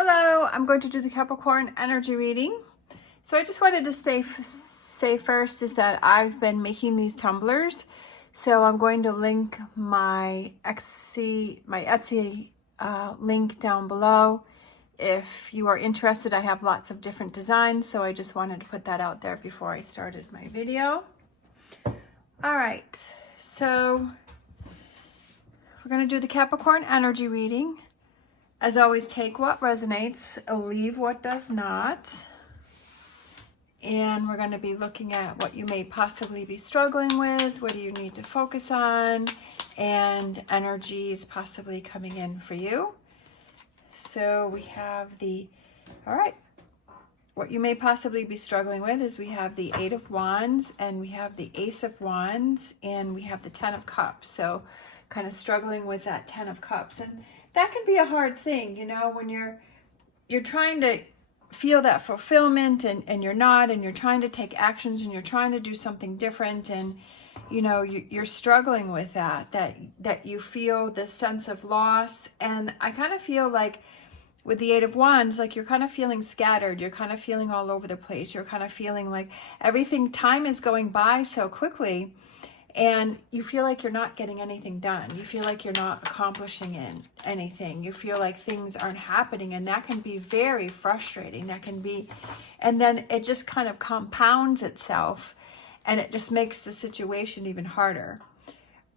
Hello, I'm going to do the Capricorn energy reading. So I just wanted to say first is that I've been making these tumblers. So I'm going to link my Etsy link down below. If you are interested, I have lots of different designs. So I just wanted to put that out there before I started my video. All right, so we're going to do the Capricorn energy reading. As always, take what resonates, leave what does not. And we're going to be looking at what you may possibly be struggling with, what do you need to focus on, and energies possibly coming in for you. So we have all right, what you may possibly be struggling with is we have the Eight of Wands, and we have the Ace of Wands, and we have the Ten of Cups. So kind of struggling with that Ten of Cups. And that can be a hard thing, you know, when you're trying to feel that fulfillment and you're not, and you're trying to take actions and you're trying to do something different, and you know you're struggling with that you feel this sense of loss. And I kind of feel like with the Eight of Wands, like you're kind of feeling scattered, you're kind of feeling all over the place, you're kind of feeling like time is going by so quickly, and you feel like you're not getting anything done. You feel like you're not accomplishing anything. You feel like things aren't happening, and that can be very frustrating. And then it just kind of compounds itself, and it just makes the situation even harder.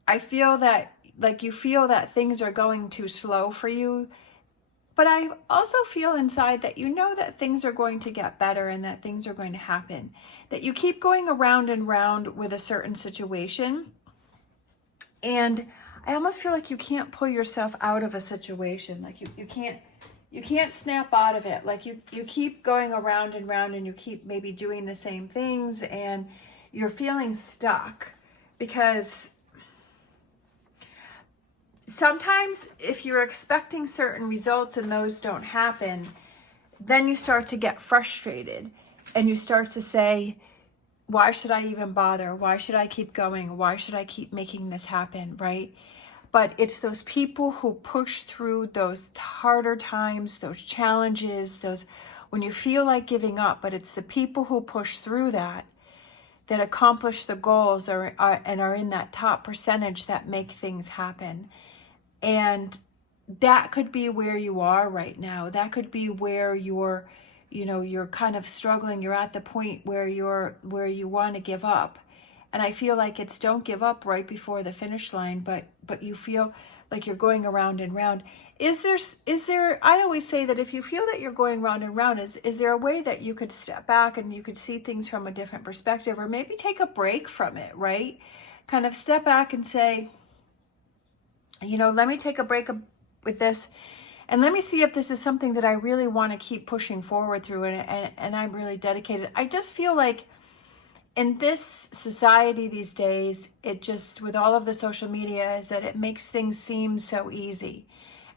I feel that, like, you feel that things are going too slow for you, but I also feel inside that you know that things are going to get better and that things are going to happen. That you keep going around and round with a certain situation. And I almost feel like you can't pull yourself out of a situation. Like you can't snap out of it. Like you keep going around and round, and you keep maybe doing the same things, and you're feeling stuck. Because sometimes if you're expecting certain results and those don't happen, then you start to get frustrated, and you start to say, why should I even bother? Why should I keep going? Why should I keep making this happen, right? But it's those people who push through those harder times, those challenges, when you feel like giving up, but it's the people who push through that accomplish the goals and are in that top percentage that make things happen. And that could be where you are right now. That could be where you're kind of struggling. You're at the point where you want to give up. And I feel like it's don't give up right before the finish line, but you feel like you're going around and round. Is there, I always say that if you feel that you're going round and round, is there a way that you could step back and you could see things from a different perspective, or maybe take a break from it, right? Kind of step back and say, let me take a break with this, and let me see if this is something that I really want to keep pushing forward through, and I'm really dedicated. I just feel like in this society these days, it just, with all of the social media, is that it makes things seem so easy.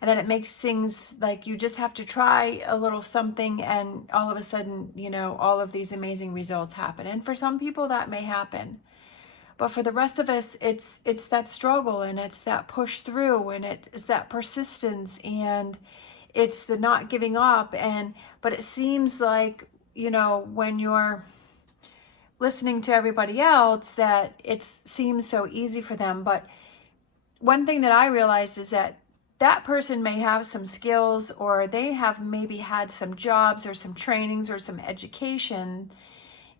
And then it makes things like you just have to try a little something, and all of a sudden, all of these amazing results happen. And for some people that may happen. But for the rest of us, it's that struggle, and it's that push through, and it's that persistence, and it's the not giving up. But it seems like, when you're listening to everybody else, that it seems so easy for them. But one thing that I realized is that person may have some skills, or they have maybe had some jobs or some trainings or some education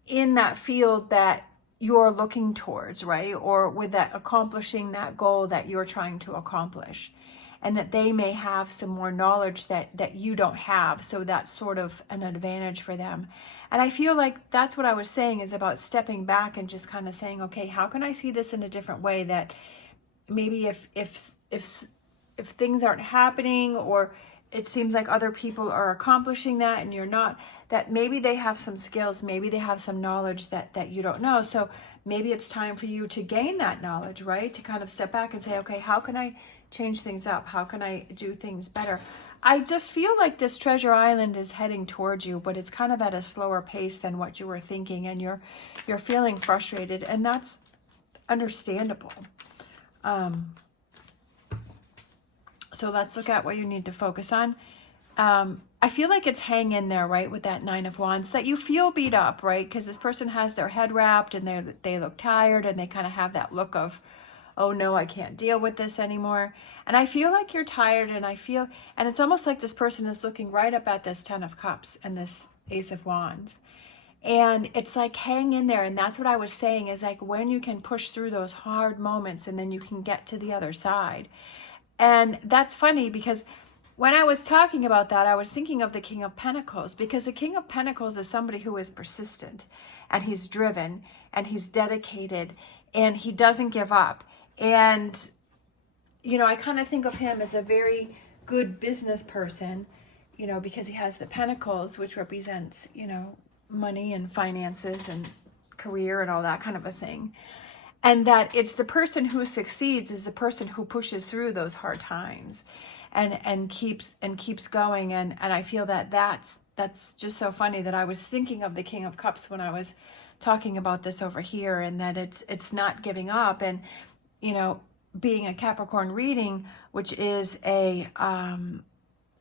in that field that you're looking towards, right? Or with that, accomplishing that goal that you're trying to accomplish, and that they may have some more knowledge that you don't have. So that's sort of an advantage for them. And I feel like that's what I was saying, is about stepping back and just kind of saying, okay, how can I see this in a different way? That maybe if things aren't happening, or it seems like other people are accomplishing that and you're not, that maybe they have some skills, maybe they have some knowledge that you don't know. So maybe it's time for you to gain that knowledge, right? To kind of step back and say, okay, how can I change things up? How can I do things better? I just feel like this treasure island is heading towards you, but it's kind of at a slower pace than what you were thinking, and you're feeling frustrated, and that's understandable. So let's look at what you need to focus on. I feel like it's hang in there, right, with that Nine of Wands, that you feel beat up, right? Because this person has their head wrapped and they look tired and they kind of have that look of, oh no, I can't deal with this anymore. And I feel like you're tired, and and it's almost like this person is looking right up at this Ten of Cups and this Ace of Wands. And it's like, hang in there. And that's what I was saying, is like when you can push through those hard moments and then you can get to the other side. And that's funny because when I was talking about that, I was thinking of the King of Pentacles, because the King of Pentacles is somebody who is persistent and he's driven and he's dedicated and he doesn't give up. And, you know, I kind of think of him as a very good business person, you know, because he has the Pentacles, which represents, you know, money and finances and career and all that kind of a thing. And that it's the person who succeeds is the person who pushes through those hard times and keeps going. And I feel that that's just so funny that I was thinking of the King of Cups when I was talking about this over here, and that it's not giving up. And, you know, being a Capricorn reading, which is an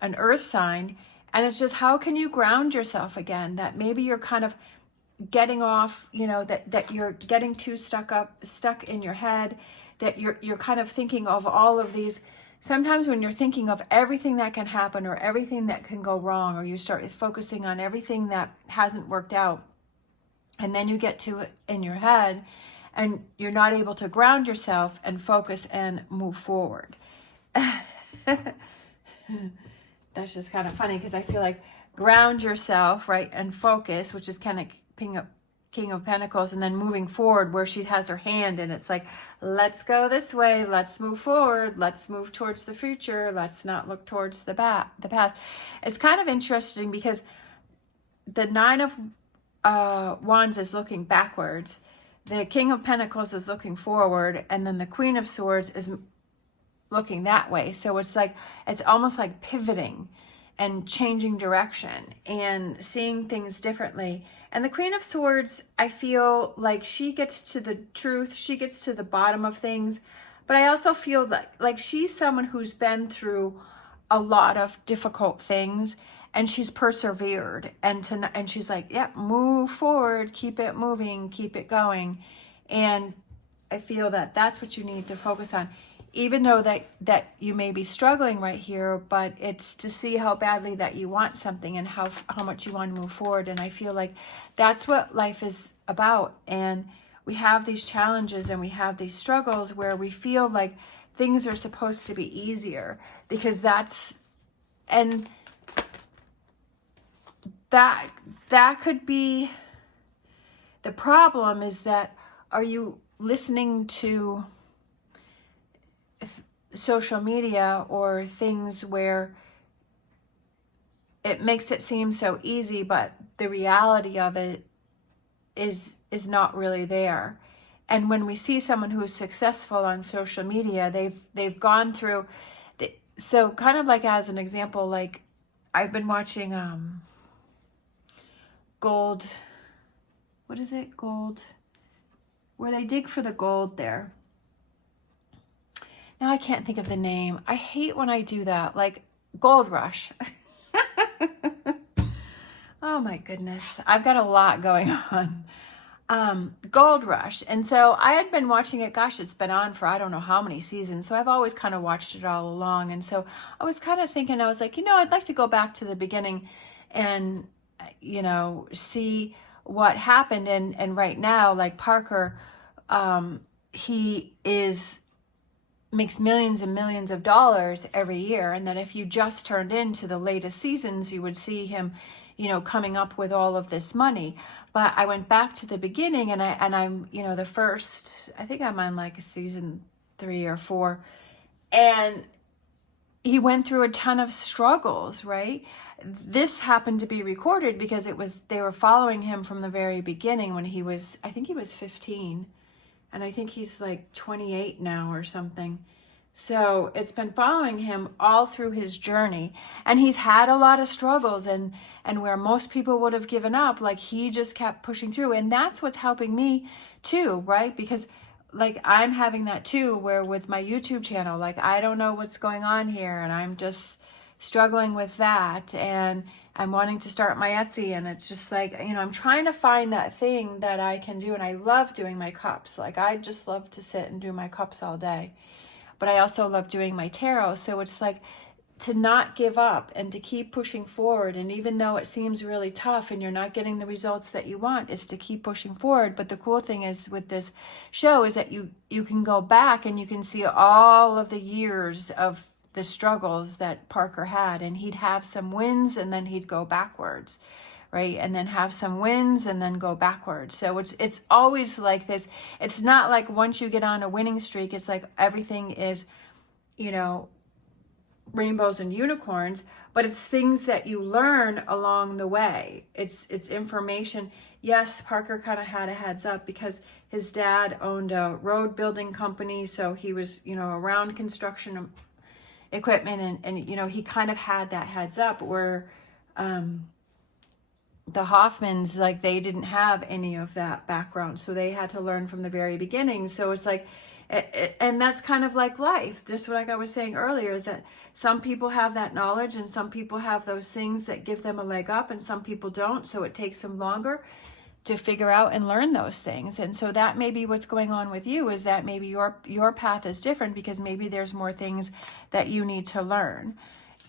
earth sign, and it's just, how can you ground yourself again? That maybe you're kind of getting off, you know, that you're getting too stuck in your head, that you're kind of thinking of all of these. Sometimes when you're thinking of everything that can happen or everything that can go wrong, or you start focusing on everything that hasn't worked out, and then you get to it in your head and you're not able to ground yourself and focus and move forward. That's just kind of funny, because I feel like ground yourself, right, and focus, which is kind of King of Pentacles, and then moving forward, where she has her hand and it's like, let's go this way, let's move forward, let's move towards the future, let's not look towards the past. It's kind of interesting because the Nine of Wands is looking backwards, the King of Pentacles is looking forward, and then the Queen of Swords is looking that way. So it's like, it's almost like pivoting and changing direction and seeing things differently. And the Queen of Swords, I feel like she gets to the truth, she gets to the bottom of things, but I also feel that like she's someone who's been through a lot of difficult things, and she's persevered, and she's like, yeah, move forward, keep it moving, keep it going. And I feel that that's what you need to focus on, even though that you may be struggling right here, but it's to see how badly that you want something and how much you want to move forward. And I feel like that's what life is about. And we have these challenges and we have these struggles where we feel like things are supposed to be easier, because and that could be the problem, is that, are you listening to social media or things where it makes it seem so easy, but the reality of it is not really there. And when we see someone who's successful on social media, they've gone through so kind of like, as an example, like I've been watching gold, what is it, gold, where they dig for the gold there. Now I can't think of the name. I hate when I do that, like Gold Rush. Oh my goodness, I've got a lot going on. Gold Rush. And so I had been watching it, gosh, it's been on for I don't know how many seasons, so I've always kind of watched it all along. And so I was kind of thinking, I was like, you know, I'd like to go back to the beginning and, you know, see what happened. And right now, like Parker, he makes millions and millions of dollars every year, and that if you just turned into the latest seasons, you would see him, you know, coming up with all of this money. But I went back to the beginning, and I'm, you know, the first, I think I'm on like season 3 or 4, and he went through a ton of struggles, right? This happened to be recorded because they were following him from the very beginning when I think he was 15. And I think he's like 28 now or something. So it's been following him all through his journey. And he's had a lot of struggles, and where most people would have given up, like he just kept pushing through. And that's what's helping me too, right? Because like I'm having that too, where with my YouTube channel, like I don't know what's going on here, and I'm just struggling with that, and I'm wanting to start my Etsy, and it's just like, you know, I'm trying to find that thing that I can do. And I love doing my cups. Like, I just love to sit and do my cups all day. But I also love doing my tarot. So it's like to not give up and to keep pushing forward. And even though it seems really tough and you're not getting the results that you want, is to keep pushing forward. But the cool thing is with this show is that you can go back and you can see all of the years of the struggles that Parker had, and he'd have some wins and then he'd go backwards, right? And then have some wins and then go backwards. So it's always like this. It's not like once you get on a winning streak, it's like everything is, you know, rainbows and unicorns, but it's things that you learn along the way. It's information. Yes, Parker kind of had a heads up because his dad owned a road building company, so he was, you know, around construction equipment, and you know, he kind of had that heads up, where the Hoffmans, like, they didn't have any of that background, so they had to learn from the very beginning. So it's like, and that's kind of like life, just like I was saying earlier, is that some people have that knowledge and some people have those things that give them a leg up, and some people don't, so it takes them longer to figure out and learn those things. And so that may be what's going on with you, is that maybe your path is different because maybe there's more things that you need to learn.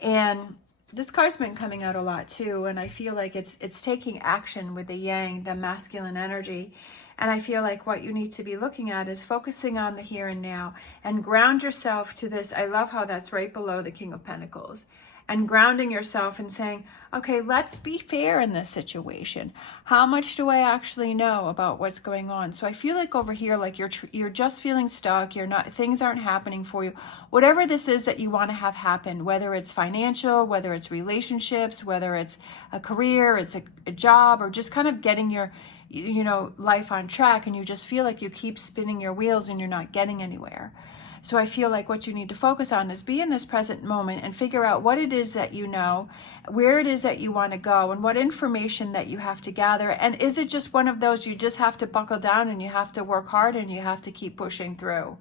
And this card's been coming out a lot too, and I feel like it's taking action with the yang, the masculine energy. And I feel like what you need to be looking at is focusing on the here and now, and ground yourself to this. I love how that's right below the King of Pentacles. And grounding yourself and saying, okay, let's be fair in this situation. How much do I actually know about what's going on? So I feel like over here, like you're just feeling stuck. You're not, things aren't happening for you. Whatever this is that you want to have happen, whether it's financial, whether it's relationships, whether it's a career, it's a job, or just kind of getting your, you know, life on track, and you just feel like you keep spinning your wheels and you're not getting anywhere. So I feel like what you need to focus on is be in this present moment and figure out what it is that you know, where it is that you want to go, and what information that you have to gather. And is it just one of those you just have to buckle down and you have to work hard and you have to keep pushing through?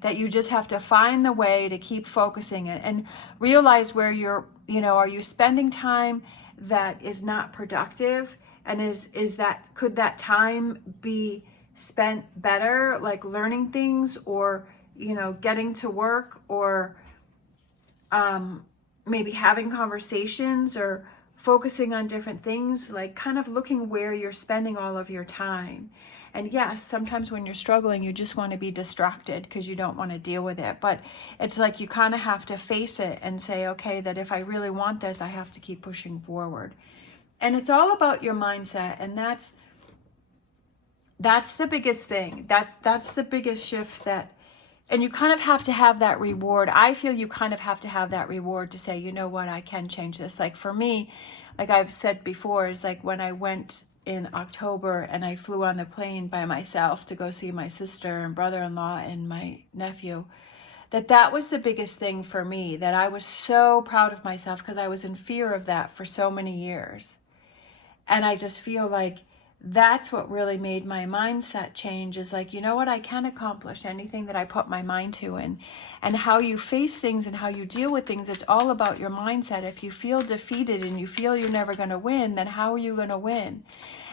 That you just have to find the way to keep focusing it and realize where you're, you know, are you spending time that is not productive? And is that, could that time be spent better, like learning things, or, you know, getting to work, or maybe having conversations, or focusing on different things, like kind of looking where you're spending all of your time. And yes, sometimes when you're struggling, you just want to be distracted because you don't want to deal with it. But it's like you kind of have to face it and say, okay, that if I really want this, I have to keep pushing forward. And it's all about your mindset, and that's the biggest thing. That's the biggest shift, that, and you kind of have to have that reward. I feel you kind of have to have that reward to say, you know what, I can change this. Like for me, like I've said before, is like when I went in October and I flew on the plane by myself to go see my sister and brother-in-law and my nephew, that was the biggest thing for me, that I was so proud of myself because I was in fear of that for so many years. And I just feel like that's what really made my mindset change, is like, you know what, I can accomplish anything that I put my mind to. And how you face things and how you deal with things, it's all about your mindset. If you feel defeated and you feel you're never going to win, then how are you going to win?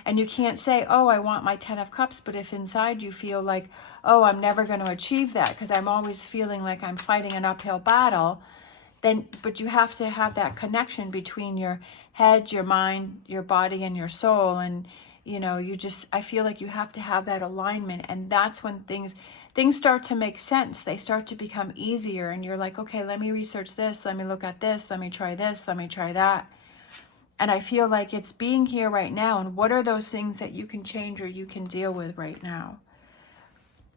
And you can't say, oh, I want my 10 of cups, but if inside you feel like, oh, I'm never going to achieve that because I'm always feeling like I'm fighting an uphill battle, then, but you have to have that connection between your head, your mind, your body, and your soul. And, you know, I feel like you have to have that alignment. And that's when things start to make sense. They start to become easier. And you're like, okay, let me research this. Let me look at this. Let me try this. Let me try that. And I feel like it's being here right now. And what are those things that you can change or you can deal with right now?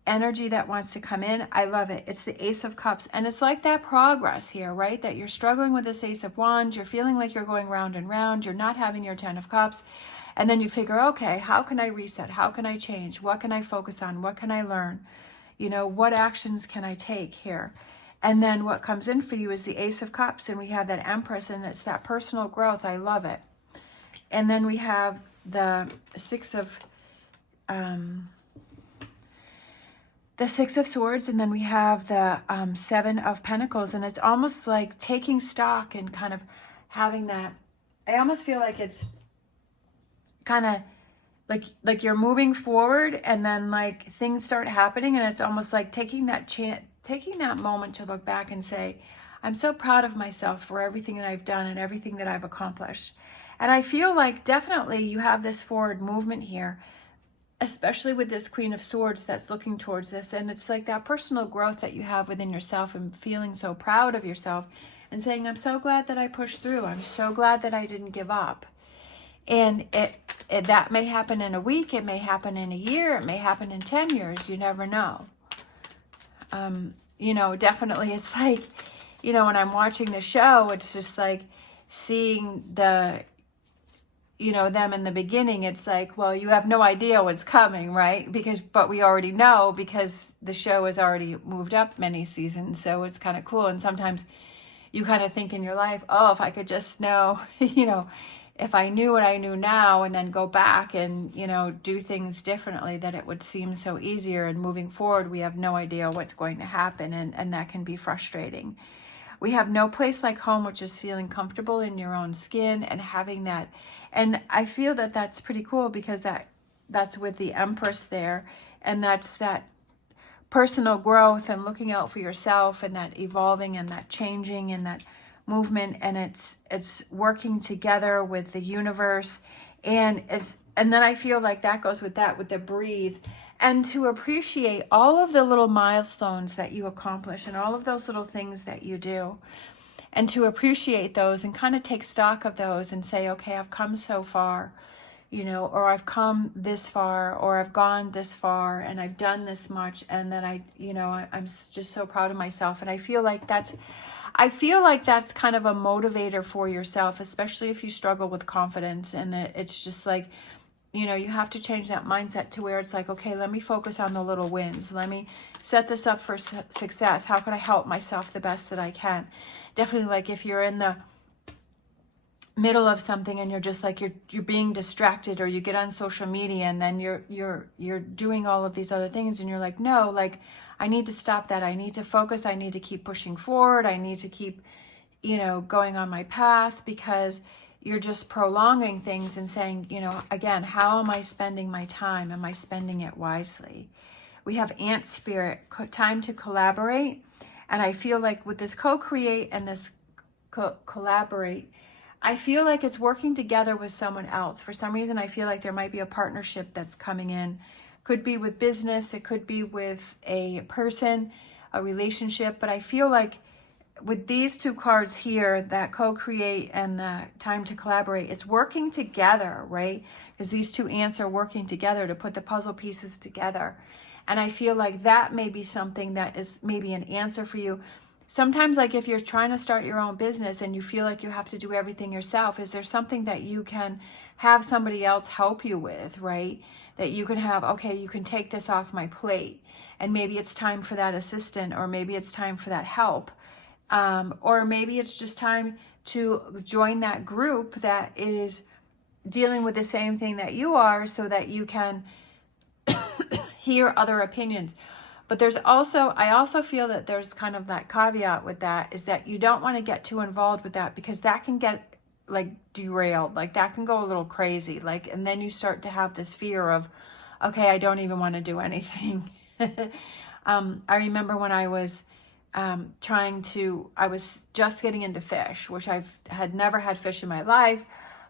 Energy that wants to come in, I love it. It's the Ace of Cups, and it's like that progress here, right? That you're struggling with this Ace of Wands, you're feeling like you're going round and round, you're not having your 10 of Cups, and then you figure, okay, how can I reset? How can I change? What can I focus on? What can I learn? You know, what actions can I take here? And then what comes in for you is the Ace of Cups, and we have that Empress, and it's that personal growth. I love it. And then we have the Six of the Six of Swords, and then we have the Seven of Pentacles, and it's almost like taking stock and kind of having that. I almost feel like it's kind of like you're moving forward, and then like things start happening, and it's almost like taking that moment to look back and say, I'm so proud of myself for everything that I've done and everything that I've accomplished. And I feel like definitely you have this forward movement here, especially with this Queen of Swords that's looking towards this. And it's like that personal growth that you have within yourself and feeling so proud of yourself and saying, I'm so glad that I pushed through. I'm so glad that I didn't give up. And it that may happen in a week. It may happen in a year. It may happen in 10 years. You never know. You know, definitely it's like, you know, when I'm watching the show, it's just like seeing the, you know, them in the beginning. It's like, well, you have no idea what's coming, right? But we already know because the show has already moved up many seasons. So it's kind of cool. And sometimes you kind of think in your life, oh, if I could just know, you know, if I knew what I knew now and then go back and, you know, do things differently, that it would seem so easier. And moving forward, we have no idea what's going to happen. And that can be frustrating. We have no place like home, which is feeling comfortable in your own skin and having that. And I feel that that's pretty cool because that's with the Empress there. And that's that personal growth and looking out for yourself and that evolving and that changing and that movement. And it's working together with the universe. And then I feel like that goes with that, with the breathe. And to appreciate all of the little milestones that you accomplish and all of those little things that you do. And to appreciate those and kind of take stock of those and say, okay, I've come so far, you know, or I've come this far, or I've gone this far, and I've done this much. And then I'm just so proud of myself. And I feel like that's kind of a motivator for yourself, especially if you struggle with confidence. And it's just like, you know, you have to change that mindset to where it's like, okay, let me focus on the little wins. Let me set this up for success. How can I help myself the best that I can? Definitely, like if you're in the middle of something and you're just like, you're being distracted, or you get on social media and then you're doing all of these other things and you're like, no, like I need to stop that. I need to focus. I need to keep pushing forward. I need to keep, you know, going on my path, because you're just prolonging things and saying, you know, again, how am I spending my time? Am I spending it wisely? We have Ant Spirit, time to collaborate. And I feel like with this co-create and this collaborate, I feel like it's working together with someone else. For some reason, I feel like there might be a partnership that's coming in. Could be with business. It could be with a person, a relationship. But I feel like with these two cards here, that co-create and the time to collaborate, it's working together, right? Because these two ants are working together to put the puzzle pieces together. And I feel like that may be something that is maybe an answer for you. Sometimes, like if you're trying to start your own business and you feel like you have to do everything yourself, is there something that you can have somebody else help you with, right? That you can have, okay, you can take this off my plate. And maybe it's time for that assistant, or maybe it's time for that help. Or maybe it's just time to join that group that is dealing with the same thing that you are, so that you can hear other opinions. But I also feel that there's kind of that caveat with that, is that you don't want to get too involved with that, because that can get like derailed, like that can go a little crazy, like, and then you start to have this fear of, okay, I don't even want to do anything. I remember when I was I was just getting into fish, which had never had fish in my life,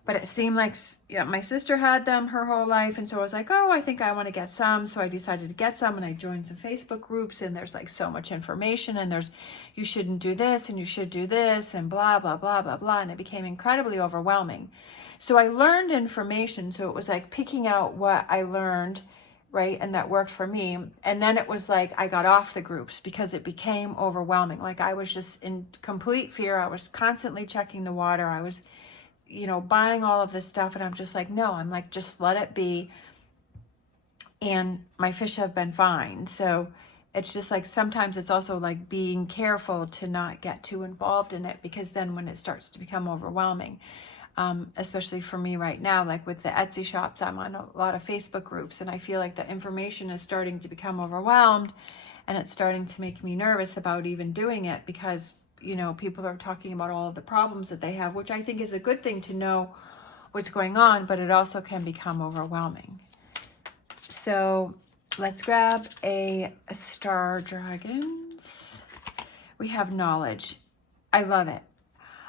but it seemed like, yeah, my sister had them her whole life. And so I was like, oh, I think I want to get some. So I decided to get some, and I joined some Facebook groups, and there's like so much information, and you shouldn't do this and you should do this and blah, blah, blah, blah, blah. And it became incredibly overwhelming. So I learned information. So it was like picking out what I learned, right? And that worked for me. And then it was like, I got off the groups because it became overwhelming. Like I was just in complete fear. I was constantly checking the water. I was, you know, buying all of this stuff. And I'm just like, no, I'm like, just let it be. And my fish have been fine. So it's just like, sometimes it's also like being careful to not get too involved in it, because then when it starts to become overwhelming, especially for me right now, like with the Etsy shops. I'm on a lot of Facebook groups, and I feel like the information is starting to become overwhelmed, and it's starting to make me nervous about even doing it because, you know, people are talking about all of the problems that they have, which I think is a good thing to know what's going on, but it also can become overwhelming. So let's grab a Star Dragons. We have knowledge. I love it.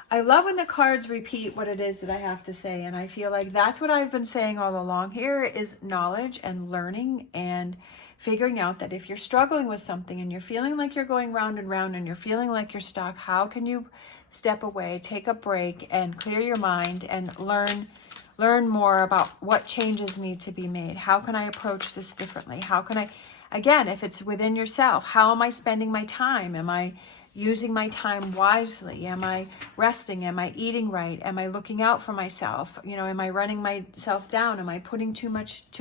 I love when the cards repeat what it is that I have to say, and I feel like that's what I've been saying all along here is knowledge and learning and figuring out that if you're struggling with something and you're feeling like you're going round and round and you're feeling like you're stuck, how can you step away, take a break, and clear your mind and learn more about what changes need to be made? How can I approach this differently? How can I, again, if it's within yourself, how am I spending my time? Am I using my time wisely? Am I resting? Am I eating right? Am I looking out for myself? You know, am I running myself down? Am I putting too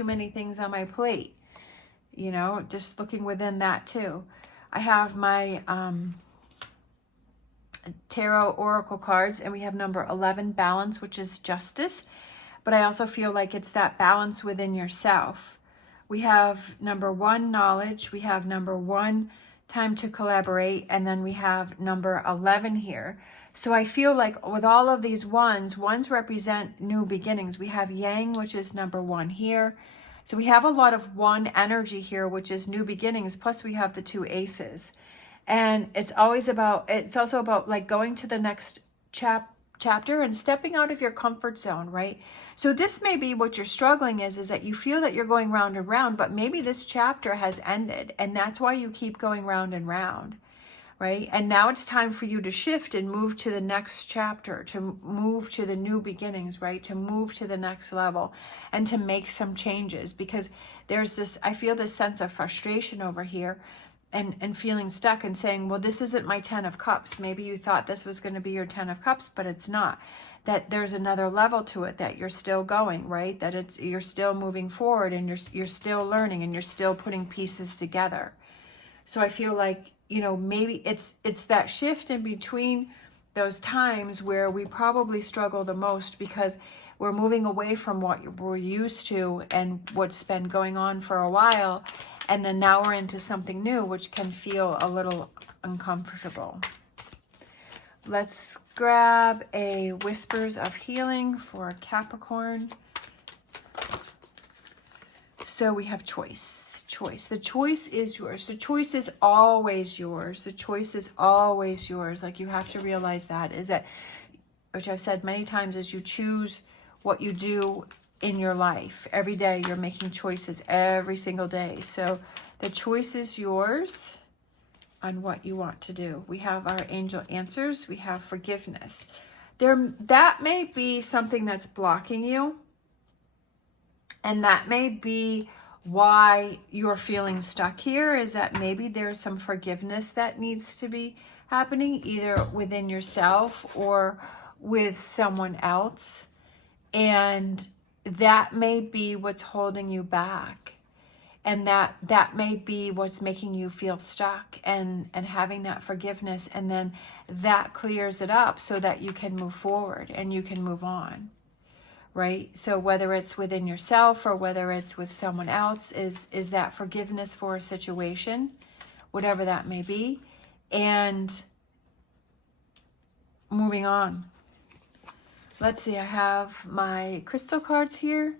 many things on my plate? You know, just looking within that too. I have my tarot oracle cards, and we have number 11, balance, which is justice. But I also feel like it's that balance within yourself. We have number 1, knowledge. We have number 1, time to collaborate, and then we have number 11 here. So I feel like with all of these ones represent new beginnings. We have yang, which is number 1 here. So we have a lot of 1 energy here, which is new beginnings, plus we have the 2 aces. And it's also about like going to the next chapter and stepping out of your comfort zone, right? So this may be what you're struggling is that you feel that you're going round and round, but maybe this chapter has ended, and that's why you keep going round and round, right? And now it's time for you to shift and move to the next chapter, to move to the new beginnings, right? To move to the next level and to make some changes, because there's this, I feel this sense of frustration over here and feeling stuck and saying, well, this isn't my 10 of cups. Maybe you thought this was going to be your 10 of cups, but it's not. That there's another level to it, that you're still going, right? That you're still moving forward, and you're still learning, and you're still putting pieces together. So I feel like, you know, maybe it's that shift in between those times where we probably struggle the most because we're moving away from what we're used to and what's been going on for a while. And then now we're into something new, which can feel a little uncomfortable. Let's grab a Whispers of Healing for Capricorn. So we have choice. The choice is yours. The choice is always yours. The choice is always yours. Like, you have to realize that, is that, which I've said many times, is you choose what you do in your life. Every day you're making choices every single day. So the choice is yours on what you want to do. We have our angel answers. We have forgiveness. That may be something that's blocking you. And that may be why you're feeling stuck here, is that maybe there's some forgiveness that needs to be happening, either within yourself or with someone else. And that may be what's holding you back. And that may be what's making you feel stuck, and having that forgiveness, and then that clears it up so that you can move forward and you can move on, right? So whether it's within yourself or whether it's with someone else, is that forgiveness for a situation, whatever that may be, and moving on. Let's see, I have my crystal cards here.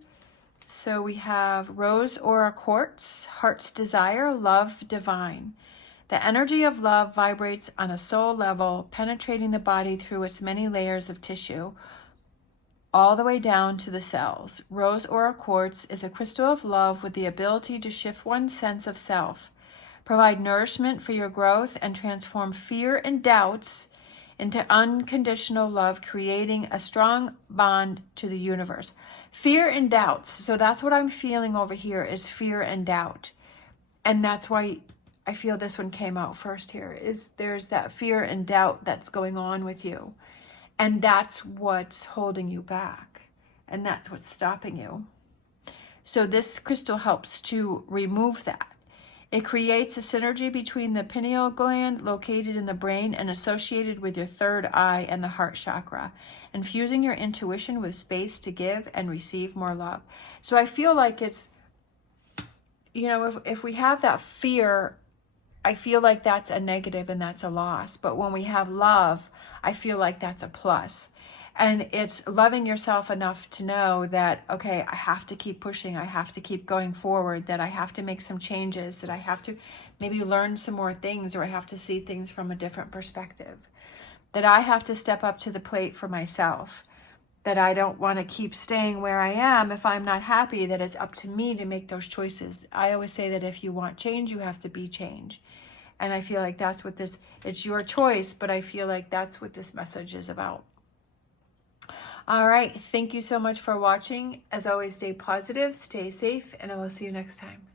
So we have Rose Aura Quartz, Heart's Desire, Love Divine. The energy of love vibrates on a soul level, penetrating the body through its many layers of tissue, all the way down to the cells. Rose Aura Quartz is a crystal of love with the ability to shift one's sense of self, provide nourishment for your growth, and transform fear and doubts into unconditional love, creating a strong bond to the universe. Fear and doubts. So that's what I'm feeling over here, is fear and doubt. And that's why I feel this one came out first here, is there's that fear and doubt that's going on with you. And that's what's holding you back. And that's what's stopping you. So this crystal helps to remove that. It creates a synergy between the pineal gland located in the brain and associated with your third eye and the heart chakra, infusing your intuition with space to give and receive more love. So I feel like it's, you know, if we have that fear, I feel like that's a negative and that's a loss. But when we have love, I feel like that's a plus. And it's loving yourself enough to know that, okay, I have to keep pushing. I have to keep going forward, that I have to make some changes, that I have to maybe learn some more things, or I have to see things from a different perspective, that I have to step up to the plate for myself, that I don't want to keep staying where I am if I'm not happy, that it's up to me to make those choices. I always say that if you want change, you have to be change. And I feel like that's what this, it's your choice, but I feel like that's what this message is about. All right. Thank you so much for watching. As always, stay positive, stay safe, and I will see you next time.